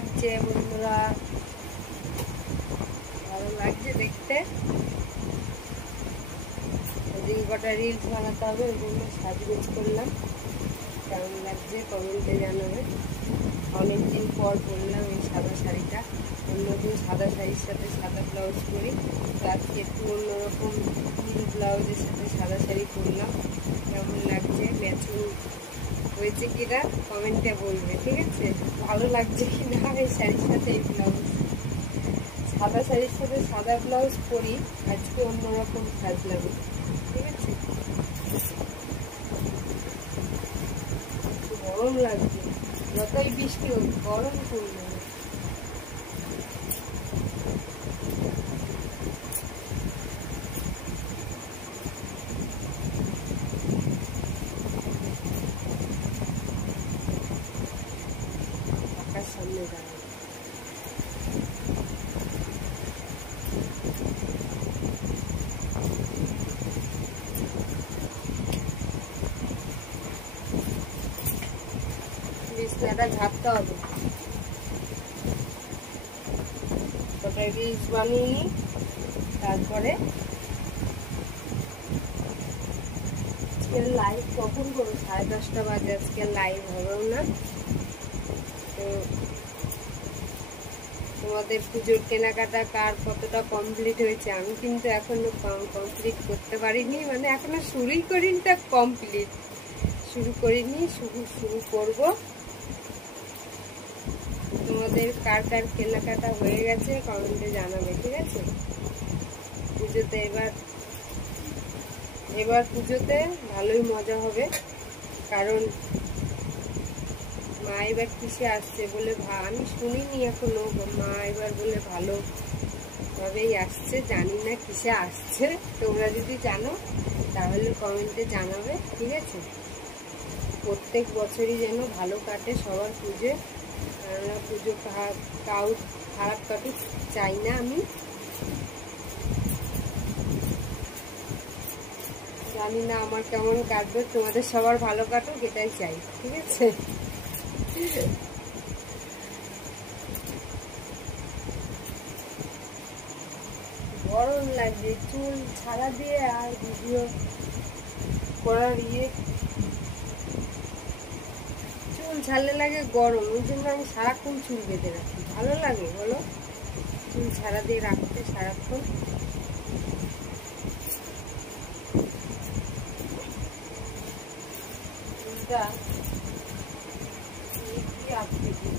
লাগছে বন্ধুরা? ভালো লাগছে দেখতে? ওদিন কটা রিলস বানাতে হবে, ওগুলো সাজগোজ করলাম। কেমন লাগছে কমেন্টে জানাবে। অনেকদিন পর পরলাম এই সাদা শাড়িটা। অন্যদিন সাদা শাড়ির সাথে সাদা ব্লাউজ পরি, তো আজকে একটু অন্যরকম নীল ব্লাউজের সাথে সাদা শাড়ি পরলাম। কেমন লাগছে, ম্যাচিং হয়েছে কিনা কমেন্টে বলবে, ঠিক আছে? ভালো লাগছে কি না এই শাড়ির সাথে এই ব্লাউজ। সাদা শাড়ির সাথে সাদা ব্লাউজ পরি, আজকে অন্যরকম সাজলাম, ঠিক আছে? গরম লাগছে, যতই বৃষ্টি হোক গরম করবে। পাখার সামনে দাঁড়ানো বিছনাটা ঝাড়তে হবে। ওটা রিলস বানিয়ে নিই, তারপরে আজকের লাইভ কখন করবো? 10:30 বাজে, আজকে লাইভ হবেও না। তো তোমাদের পুজোর কেনাকাটা কার কতটা কমপ্লিট হয়েছে? আমি কিন্তু এখনো কমপ্লিট করতে পারিনি, মানে এখনো শুরুই করিনি। তা কমপ্লিট শুরু করিনি, শুরু করব। তোমাদের কার কার কেনাকাটা হয়ে গেছে কমেন্টে জানাবে, ঠিক আছে? পুজোতে এবার পুজোতে ভালোই মজা হবে, কারণ মা এবার কিসে আসছে বলে আমি শুনিনি এখনো। মা এবার বলে ভালোভাবেই আসছে, জানি না কিসে আসছে। তোমরা যদি জানো তাহলে কমেন্টে জানাবে, ঠিক আছে? প্রত্যেক বছরই যেন ভালো কাটে সবার পুজো, কেননা পুজো কাউ খারাপ কাটুক চাই না আমি। জানি না আমার কেমন কাটবে, তোমাদের সবার ভালো কাটুক এটাই চাই, ঠিক আছে? গরম লাগছে, চুল ছাড়া দিয়ে আর ভিডিও করার চুল ছাড়লে লাগে গরম, ওই জন্য আমি সারাক্ষণ চুল বেঁধে রাখি। ভালো লাগে বলো চুল ছাড়া দিয়ে রাখতে সারাক্ষণ? চুলটা কি আটকে দিই।